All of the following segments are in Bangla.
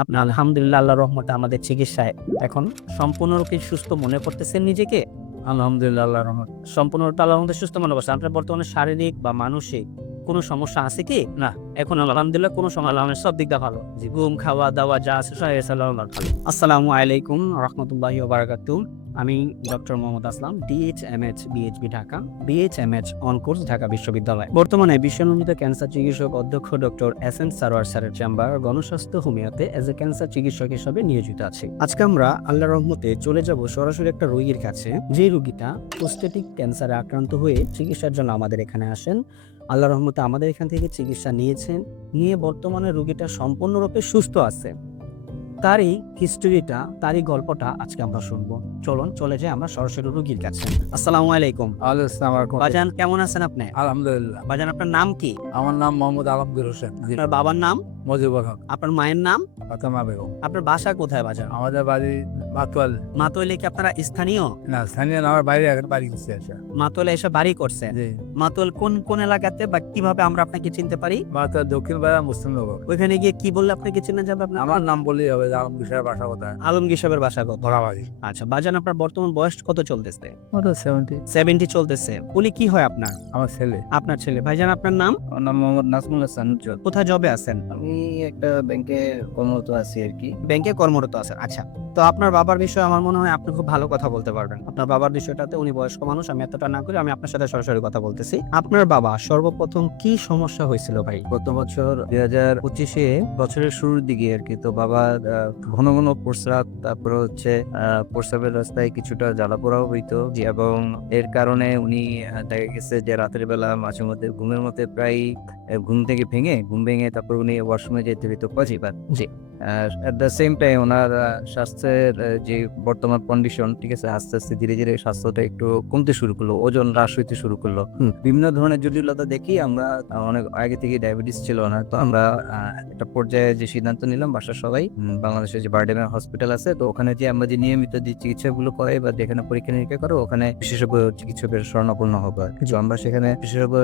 আপনি আলহামদুলিল্লাহ আল্লাহর রহমতে আমাদের চিকিৎসায় এখন সম্পূর্ণরূপে সুস্থ মনে করতেছেন নিজেকে? আলহামদুলিল্লাহ আল্লাহর রহমত। সম্পূর্ণরূপে আল্লাহর রহমতে সুস্থ মনে করছেন। আপনার বর্তমানে শারীরিক বা মানসিক কোনো সমস্যা আছে কি? না, এখন আলহামদুলিল্লাহ কোনো আল্লাহর সব দিক দিয়ে ভালো। জি, ঘুম, খাওয়া-দাওয়া যা আছে সব আল্লাহর ভালো। আসসালামু আলাইকুম রাহমাতুল্লাহি ওয়া বারাকাতুহু। আমি doctor Mohammad Aslam, DHMH BHB Dhaka, BHMH on course Dhaka বিশ্ববিদ্যালয়। বর্তমানে বিশ্বনন্দিত ক্যান্সার চিকিৎসক অধ্যক্ষ ডক্টর এস এম সারোয়ার স্যারের চেম্বার গণস্বাস্থ্য হোমিওতে এজ এ ক্যান্সার চিকিৎসক হিসেবে নিয়োজিত আছি। আজকে আমরা আল্লাহর রহমতে চলে যাব সরাসরি একটা রোগীর কাছে, যে রোগীটা প্রোস্টেটিক ক্যান্সারে আক্রান্ত হয়ে চিকিৎসার জন্য আমাদের এখানে আসেন। আল্লাহর রহমতে আমাদের এখান থেকে চিকিৎসা নিয়েছেন, নিয়ে বর্তমানে রোগীটা সম্পূর্ণরূপে সুস্থ আছে। তারই হিস্টোরিটা, তারই গল্পটা আজকে আমরা শুনবো। চলুন চলে যাই আমরা সরাসরি রোগীর কাছে। আসসালামু আলাইকুম। আসসালামু আলাইকুম। বাজান কেমন আছেন আপনি? আলহামদুলিল্লাহ। বাজান আপনার নাম কি? আমার নাম মোহাম্মদ আলমগীর হোসেন। জি, আপনার বাবার নাম? মজিবুর হক। আপনার মায়ের নাম? ফাতেমা বেগম। আপনার বাসা কোথায় বাজান? আমাদের বাড়ি মাতোয়াল। মাতোয়ালে কি আপনারা স্থানীয়? না, স্থানীয় না, আমার বাইরে এখন বাড়ি গেছে আসা। মাতোয়ালে এসে বাড়ি করছেন? জি, মাতোয়াল কোন কোন এলাকাতে বা কিভাবে আমরা আপনাকে চিনতে পারি? মাতোয়াল দক্ষিণ পাড়া মুসলিমনগর। ওইখানে গিয়ে কি বললে আপনাকে চিনা যাবে? আপনার আমার নাম বললেই হবে যে আলমগীর সাহেব বাসা কোথায়? আলমগীর সাহেবের বাসা কোথায়? ধরাবাড়ি। আচ্ছা বাজান, আপনার বর্তমান বয়স কত চলতেছে? কত 70? 70 চলতেছে। উনি কি হয় আপনার? আমার ছেলে। আপনার ছেলে। ভাইজান আপনার নাম? আমার নাম মোহাম্মদ নাজমুল হাসান উজ্জ্বল। কোথায় জবে আছেন? আমি একটা ব্যাংকে কর্মরত আছি আর কি। ব্যাংকে কর্মরত আছেন। আচ্ছা, তো আপনার বাবার বিষয়ে আমার মনে হয় আপনি খুব ভালো কথা বলতে পারবেন। আপনার বাবার বিষয়টাতে, উনি বয়স্ক মানুষ, আমি এতটা না করে আমি আপনার সাথে সরাসরি কথা বলতেছি। আপনার বাবা সর্বপ্রথম কি সমস্যা হয়েছিল ভাই? গত বছর 2025-এ বছরের শুরুর দিকে আর কি, তো বাবার ঘন ঘন প্রস্রাব, তারপরে হচ্ছে প্রস্রাবের রাস্তায় কিছুটা জ্বালাপোড়াও হইতো, এবং এর কারণে উনি দেখা গেছে যে রাতের বেলা মাঝে মধ্যে ঘুমের মধ্যে প্রায় ঘুম ভেঙে তারপর উনি ওয়াশরুমে যেতে হইতো কয়েকবার। জি। অ্যাট দ্য সেম টাইম ওনার স্বাস্থ্যের যে বর্তমান কন্ডিশন, ঠিক আছে, আস্তে আস্তে ধীরে ধীরে স্বাস্থ্যটা একটু কমতে শুরু করলো, ওজন হ্রাস হইতে শুরু করলো। বিভিন্ন ধরনের জটিলতা দেখি আমরা, অনেক আগে থেকে ডায়াবেটিস ছিল না, তো আমরা একটা পর্যায়ে যে সিদ্ধান্ত নিলাম বাসার সবাই, বাংলাদেশের যে বারডেমের হসপিটাল আছে, তো ওখানে যে আমরা যে নিয়মিত যে চিকিৎসাগুলো করে বা যেখানে পরীক্ষা নিরীক্ষা করে, ওখানে বিশেষজ্ঞ চিকিৎসকের শরণাপন্ন হবে। তো আমরা সেখানে বিশেষজ্ঞ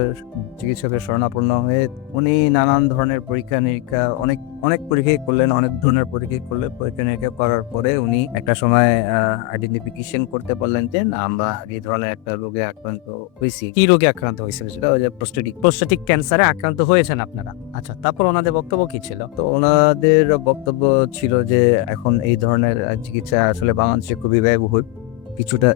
চিকিৎসকের শরণাপন্ন হয়ে উনি নানান ধরনের পরীক্ষা নিরীক্ষা অনেক অনেক পরীক্ষাই করলেন, অনেক ধরনের পরীক্ষা করলেন। পরীক্ষা নিরীক্ষা করার পরে উনি একটা সময় আইডেন্টিফিকেশন করতে পারলেন যে না, আমরা এই ধরনের একটা রোগে আক্রান্ত হয়েছি। কি রোগে আক্রান্ত হয়েছিল সেটা? সেটা ওই যে প্রস্টেটিক। প্রোস্টেটিক ক্যান্সারে আক্রান্ত হয়েছেন আপনারা। আচ্ছা, তারপর ওনাদের বক্তব্য কি ছিল? তো ওনাদের বক্তব্য ছিল যে এখন এই ধরনের চিকিৎসা আসলে বাংলাদেশে খুবই ব্যয়বহুল। কিছুটা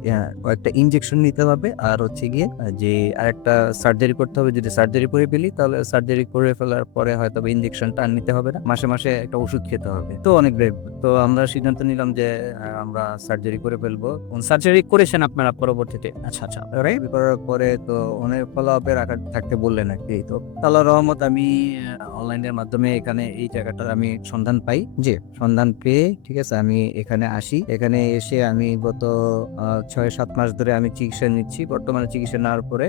কয়েকটা ইনজেকশন নিতে হবে, আর হচ্ছে গিয়ে যে আরেকটা সার্জারি করতে হবে। যদি সার্জারি করে ফেলি তাহলে সার্জারি করে ফেলার পরে হয়তো ইনজেকশনটা আর নিতে হবে না, মাসে মাসে একটা ওষুধ খেতে হবে। তো অনেক ব্যয়বহুল। তো আমরা সিদ্ধান্ত নিলাম যে আমরা সার্জারি করে ফেলবো। সার্জারি করেছেন আপনারা পরবর্তীতে? আচ্ছা আচ্ছা। সার্জারি করার পরে তো অনেক ফলো আপের আকার থাকতে বললেন আর কি। তো আল্লাহর রহমত আমি অনলাইনের মাধ্যমে এখানে এই জায়গাটার আমি সন্ধান পাই। যে সন্ধান পেয়ে, ঠিক আছে, আমি এখানে আসি। এখানে এসে আমি গত 6-7 মাস ধরে আমি চিকিৎসা নিচ্ছি। বর্তমানে চিকিৎসা নেওয়ার পরে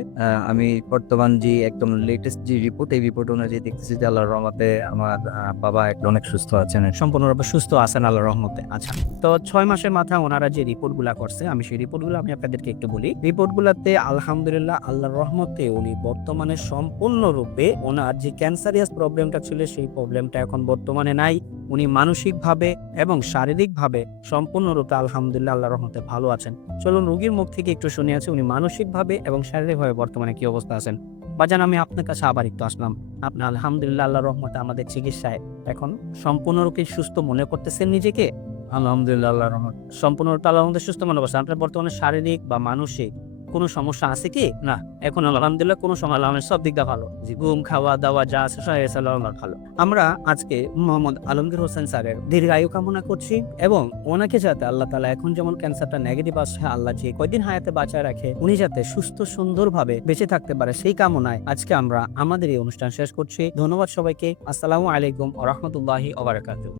আমি বর্তমান যে একদম লেটেস্ট যে রিপোর্ট, এই রিপোর্ট অনুযায়ী দেখতেছি যে আল্লাহর রহমতে আমার বাবা একটা অনেক সুস্থ আছেন। সম্পূর্ণরূপে সুস্থ আছেন আল্লাহর রহমতে। আচ্ছা, তো 6 মাসের মাথায় ওনারা যে রিপোর্টগুলা করছে, আমি সেই রিপোর্টগুলো আমি আপনাদেরকে একটু বলি। রিপোর্টগুলোতে আলহামদুলিল্লাহ আল্লাহর রহমতে উনি বর্তমানে সম্পূর্ণরূপে ওনার যে ক্যান্সারিয়াস প্রবলেমটা ছিল সেই প্রবলেমটা এখন বর্তমানে নাই। উনি মানসিকভাবে এবং শারীরিকভাবে সম্পূর্ণরূপে আলহামদুলিল্লাহ আল্লাহর রহমতে ভালো আছেন। চলুন রোগীর মুখ থেকে একটু শুনে আছি উনি মানসিকভাবে এবং শারীরিকভাবে বর্তমানে কি অবস্থা আছেন। বাজান, আমি আপনার কাছে আবার একটু আসলাম। আপনি আলহামদুলিল্লাহ আল্লাহর রহমতে আমাদের চিকিৎসায় এখন সম্পূর্ণরূপে সুস্থ মনে করতেছেন নিজেকে? আলহামদুলিল্লাহ আল্লাহর রহমত। সম্পূর্ণরূপে আল্লাহর রহমতে সুস্থ মনে করছেন। আপনার বর্তমানে শারীরিক বা মানসিক কোনো সমস্যা আছে কি? না, এখন আলহামদুলিল্লাহ কোনো সময় আল্লাহর সব দিক দিয়ে ভালো। জি, ঘুম, খাওয়া-দাওয়া যা আছে সব আল্লাহর ভালো। আমরা আজকে মোহাম্মদ আলমগীর হোসেন স্যারের দীর্ঘায়ু কামনা করছি, এবং ওনাকে যাতে আল্লাহ তাআলা এখন যেমন ক্যান্সারটা নেগেটিভ আসছে, আল্লাহ যে কয়দিন হায়াতে বাঁচায় রাখে, উনি যাতে সুস্থ সুন্দরভাবে বেঁচে থাকতে পারে সেই কামনায় আজকে আমরা আমাদের এই অনুষ্ঠান শেষ করছি। ধন্যবাদ সবাইকে। আসসালামু আলাইকুম ওয়া রাহমাতুল্লাহি ওয়া বারাকাতুহু।